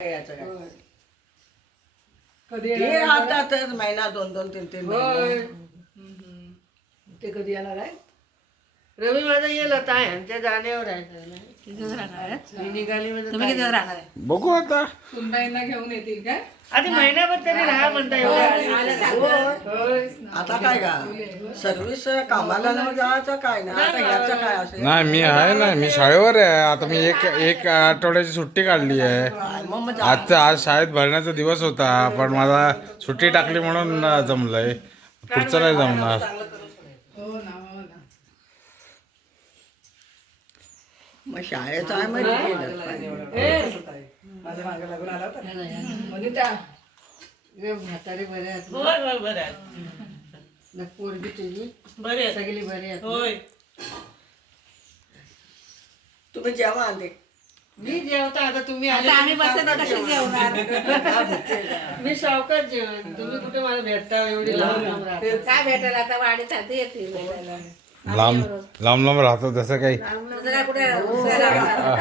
याचं काय होय. कधी ते येणार आहे? राहतातच महिना 2-2, 3-3 होय. महिने. ते कधी येणार आहे? रवी माझा येईल आता आहे आणि त्या जाण्यावर आहे किती दिवस राहणार आहे? मी निघाली म्हणजे तुम्ही किती दिवस राहणार आहे? बघू आता. सुनबाईंना घेऊन येतील काय? आधी महिनाभर तरी राहा म्हणता होय. आता काय का सर्व्हिस कामाला न जायचं काय ना आता ह्याचं काय असेल नाही मी आहे ना, मी शाळेवर आहे आता. मी एक आठवड्याची सुट्टी काढली आहे. मग आज शाळेत भरण्याचा दिवस होता, पण मला सुट्टी टाकली म्हणून जमलंय. पुढचं नाही जमणार. हो ना, हो ना. मग शाळेचं आहे मग केलं पाहिजे. माझ्या मागे लागून आला होता. वनिता, ये म्हातारी बरे आहेत ना? होय होय बरं आहे. ना पोरगी तुझी बरे आहे. सगळी बरी आहेत ना? होय. तुम्ही जेव्हा आले मी जेवता आता तुम्ही आले आता आम्ही बसले तर कसे जेवणार? मी सावकाश जेवण तुम्ही कुठे मला भेटता एवढी लांब लांब राहता. काय भेटेल आता वाडीत आधी येतील भेटायला. लांब लांब लांब राहतो तसं काही. तुझं काय कुठे उसळ्याला लागणार?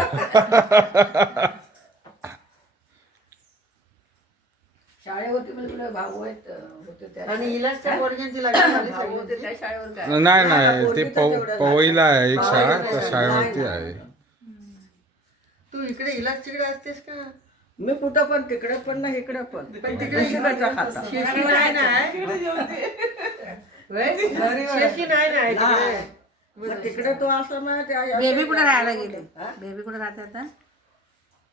शाळेवरती म्हणजे तुला भाऊ आहेत होते त्या आणि इलाजच्या पोरग्यांची लग्न झाली भाऊ सगळी. होते त्या शाळेवर काय? नाही नाही, ते पवईला आहे एक शाळा, त्या शाळेवरती आहे. तू इकडे इलाज तिकडे असतेस का मी कुठं पण तिकडे पण ना इकडे पण तिकडे शिकायचा खाता शेती नाही ना शेती नाही ना तिकडे मग तिकडे तो असं ना त्या बेबी कुठे राहायला गेले? बेबी कुठे राहते आता?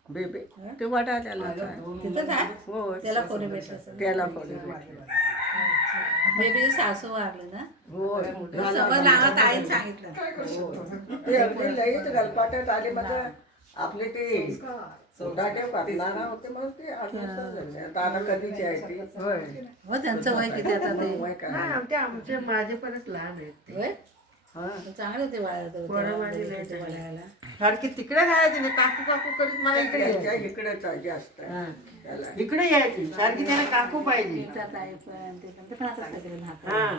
बेबी ते वाटायला तिथंच आहे? हो त्याला कोणी भेटलं असेल? त्याला कोणी भेटलं. बेबीची सासू वारली ना? होय. सगळं नावात आईने सांगितलं. ते अगदी लईच गलपाट्यात आले मग आपले ते सोडाटे करणारा होते मग ते आता कधीची आहे ती हो त्यांचं वय किती आता ते? वय काय? नाही आमचे माझे परत लहान आहेत ते. वय? हा. चांगले होते पोरं माझी लय चांगली. वाढायला. सारखी तिकडे राहायची नाही काकू काकू करीत मला इकडे त्याच्या यायची. इकडेच आहे जास्त हा. त्याला. इकडे यायची सारखी त्याला काकू पाहिजे त्यात आई पण ते पण आता सगळे म्हातारे. हा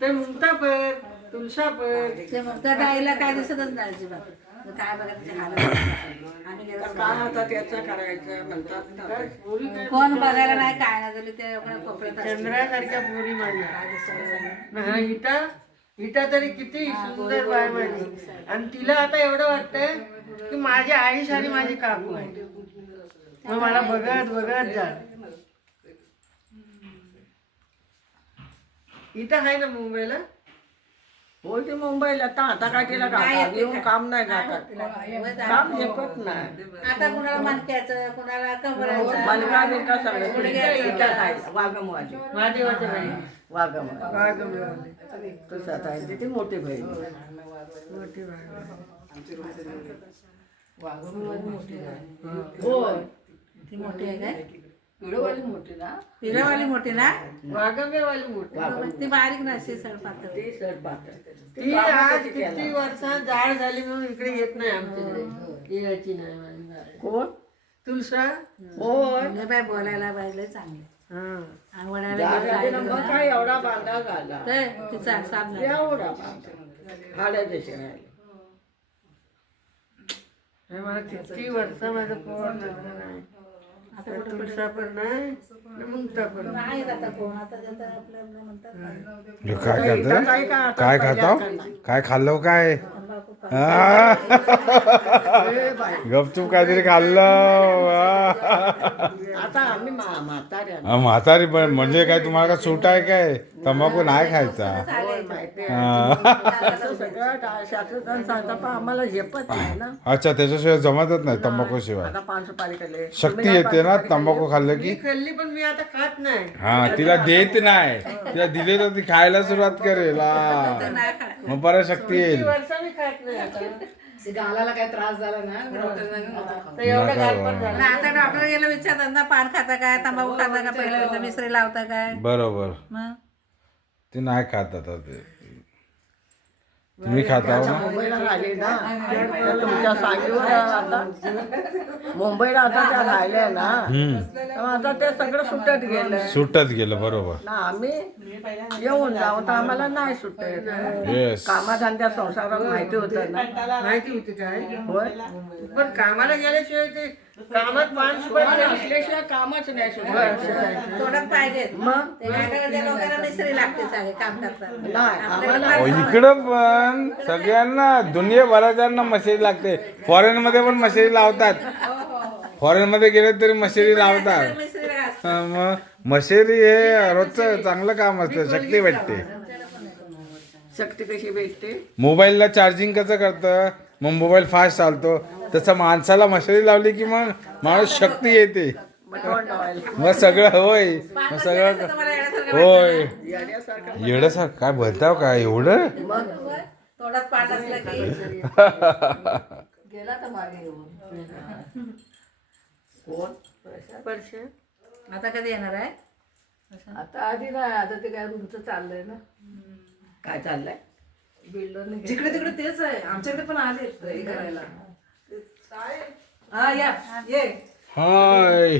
ते मुक्ता पर तुलसा पर ते मग त्या गाईला काय दिसतच नाही अजिबात. मग काय बघा तिचे हाल होतात. आम्ही गेलो आता काय आता त्याचं करायचं म्हणतात ना. पोरी काय कोण बघायला नाही काय नाही झाली ते आपण कोपऱ्यात असतो. चंद्रासारख्या पोरी माझ्या काय दिसत नाही. हा इटा इटा तरी किती सुंदर बाय माझी आणि तिला आता एवढं वाटतंय की माझी आईश आणि माझी काकू आहे मग मला बघत बघत जा इथं आहे ना मुंबईला हो ते मुंबईला आता काय केलं का येऊन काम नाही जातात काम झेपत नाही आता कुणाला मणक्याचं कुणाला कमराचं मनका बिनका सगळं इथं आहे वाघमवाली महादेवाच्या बाई वाघमवाली वाघमवाली. तसंच आहे तिथे मोठी बहीण मोठी बाई होय ती मोठी आहे काय? पिढोवाली मोठी ना? पिरावाली मोठी ना? वाघमेवाली मोठी ती बारीक नसते सर पातळ. ती सर पाहतात ती आज किती वर्षात जाड झाली म्हणून इकडे येत नाही आमच्याकडे यायची नाही माझी बाई. कोण तुलसा होय म्हणजे बाय बोलायला पाहिजे चांगले. हा आवडायला जागा मग काय एवढा बांधा झाला तिचा सामना एवढा बांधा हाड्या देशी राहिले हे मला किती वर्ष माझं पोर लग्न नाही आता तुलसा पण नाही आणि मुक्ता पण नाही. आहेत आता कोण आता देतात आपलं आपलं म्हणतात ना. हे काय खात काय खाताव काय खाल्लं काय? गपचूप काहीतरी खाल्लं. आता आम्ही म्हाताऱ्या म्हातारी पण म्हणजे काय तुम्हाला काय सूट आहे काय? तंबाखू नाही खायचा. माहिती हा. असं सगळं शास्त्रज्ञ सांगता पण आम्हाला झेपत नाही ना अच्छा, त्याच्याशिवाय जमतच नाही तंबाखू शिवाय. आता 5 सुपारी केले शक्ती येते ना तंबाखू खाल्लं की. मी खाल्ली पण मी आता खात नाही हा, तिला देत नाही. तिला दिले तर ती खायला सुरुवात करेल. हा. मग परत शक्ती येईल. किती वर्ष मी खात नाही आता ते गालाला काय त्रास झाला ना डॉक्टरांना घेऊन आता तर एवढं गालपण झालं आणि आता डॉक्टर गेला विचारतात ना पान खाता काय तंबाखू खाता का पहिलं विचार मिसरी लावता काय बरोबर. मग ते नाही खात आता ते. तुम्ही खाता हो ना? मुंबईला राहिली ना तर तुमच्या सांगीवर आता मुंबईला आता त्या राहिल्या ना तर आता ते सगळं सुटत गेलं सुटत गेलं बरोबर. ना आम्ही येऊन जाऊ तर आम्हाला नाही सुटत येस. कामाधंद्या संसारात माहिती होतं ना माहिती होती काय होय पण कामाला गेल्याशिवाय ते कामात पान सुपारी असल्याशिवाय कामच नाही सुटत तोडत पाहिजेत मग ते गाड्या लोकांना मिसरी लागते सगळे काम करतात नाही आम्हाला अहो, इकडं पण सगळ्यांना दुनियाभराच्यांना मशिरी लागते. फॉरेन मध्ये पण मशिरी लावतात. फॉरेन मध्ये गेले तरी मशिरी लावतात. मिसरी लागते. हा, मग मशिरी हे रोजचं चांगलं काम असतं. शक्ती भेटते. शक्ती कशी भेटते मोबाईलला चार्जिंग कसं करतं मग मोबाईल फास्ट चालतो तसं माणसाला मशिरी लावली की मग माणूस शक्ती येते. मग सगळं होय मग सगळं तुम्हाला येण्यासारखं होय येण्यासारखं येडं काय भरताव काय एवढं तोडत पाठ असलं की गेला तर मागे येऊन कोण वर्ष आता कधी येणार आहे आता आधी नाही आता ते काय रूमचं चाललंय ना काय चाललंय बिल्डरने जिकडे तिकडे तेच आहे आमच्याकडे पण आले हे करायला हा या ये हाय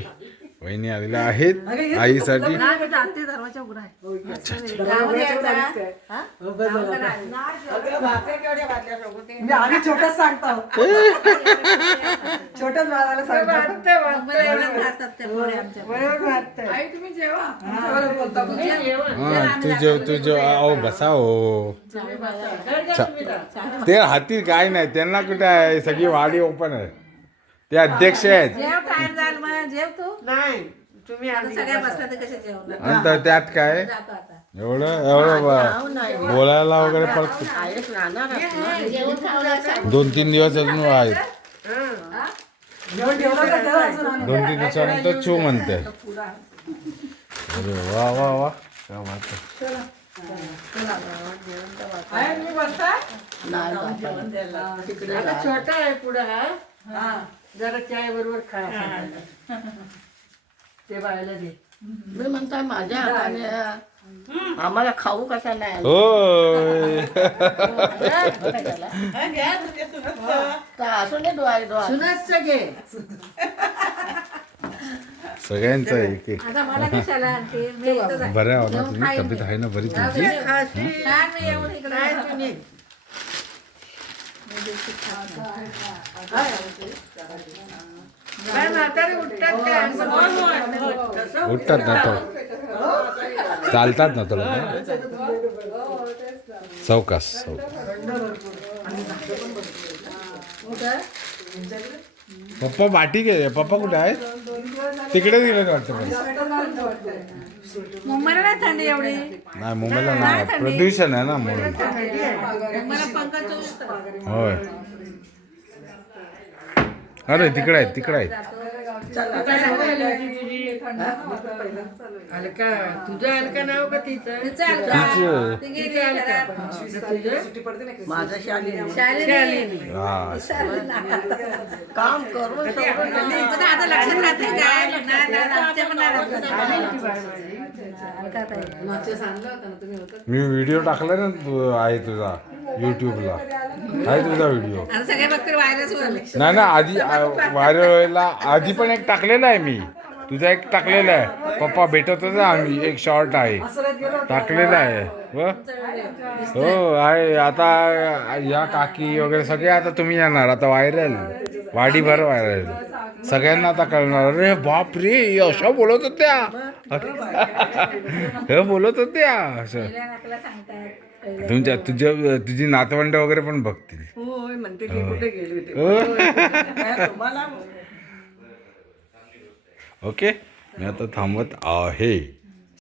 वहिनी आलेल्या आहेत आईसाठी. नाही बेटा आत्ते दरवाजा उघडा आहे गावामध्ये यायचा हा? गावाकडे आहे. मी आधी छोटच सांगतो छोटच वाजायला सांगतो मुंबईला एवढंच असतात ते पोरे आमच्या. आई तुम्ही जेवा हा तू जेव अहो बसा हो. ते हाती काय नाही त्यांना कुठे आहे सगळी वाडी ओपन आहे. ते अध्यक्ष आहेत जेव टाइम जाईल मग जेव तू नाही तुम्ही आता आधी सगळे बसला ते कसे जेवणार आणि त्यात काय जातो आता एवढं बोलायला वगैरे परत आहेच राहणार 2-3 दिवस अजून आहेत. जेवण ठेवलं तर तेव्हा अजून आम्ही 2-3 दिवसानंतर छू म्हणते. अरे वा वा वा क्या बात आहे. आहे तुम्ही बसता तिकडे आता छोटा आहे पुढं हा जरा चाय बरोबर खा ते बायला दे मी म्हणताय माझ्या हाताने आम्हाला खाऊ कसा नाही आला? होय तर असू दे डोळा सुनसचं घे सगळ्यांचं एक एक. आता मला कशाला आणते मी इथंच आहे. बरं आहे ना तुम्ही तब्येत आहे ना बरी तुमची. छान मी येऊन इकडे आहे. काय म्हातारे उठतात काय उठतात ना तो चालतात ना तुला चौकास पप्पा बाटी गेले. पप्पा कुठे आहेत तिकडे गेले वाटतं मला. मुंबईला नाही थंडी एवढी नाही मुंबईला नाही प्रदूषण आहे ना म्हणून. मुंबईला पंकज होय अरे तिकडे आहेत तिकडे आहेत. अलका तुझं अलका नाव का तिचं तिचं. ती गेली घरात. माझं शालीन शाळेत हा काम करून सगळं पण आता लक्षात राहते काय नाही नाही, आमच्या पण नाही राहत. अलका ताई. मागच्या सांगलं होतं ना तुम्ही होतं मी व्हिडिओ टाकला ना आहे तुझा युट्यूबला आहे तुझा व्हिडिओ. आता सगळे बघतील व्हायरस होईल. नाही ना आधी व्हायरल व्हायला आधी पण एक टाकलेला आहे मी तुझा एक टाकलेला आहे. पप्पा भेटत होता आम्ही एक शॉर्ट आहे टाकलेला आहे. हो आहे आता या काकी वगैरे सगळे आता तुम्ही येणार आता व्हायरल वाडीभर व्हायरल सगळ्यांना आता कळणार. अरे बाप रे अशा बोलत होत्या हे बोलत होत्या असं. आपल्याला सांगतात तुझी नातवंड वगैरे पण बघतील. होय म्हणते की कुठे गेली होती हो. तुम्हाला ओके मी आता थांबत आहे.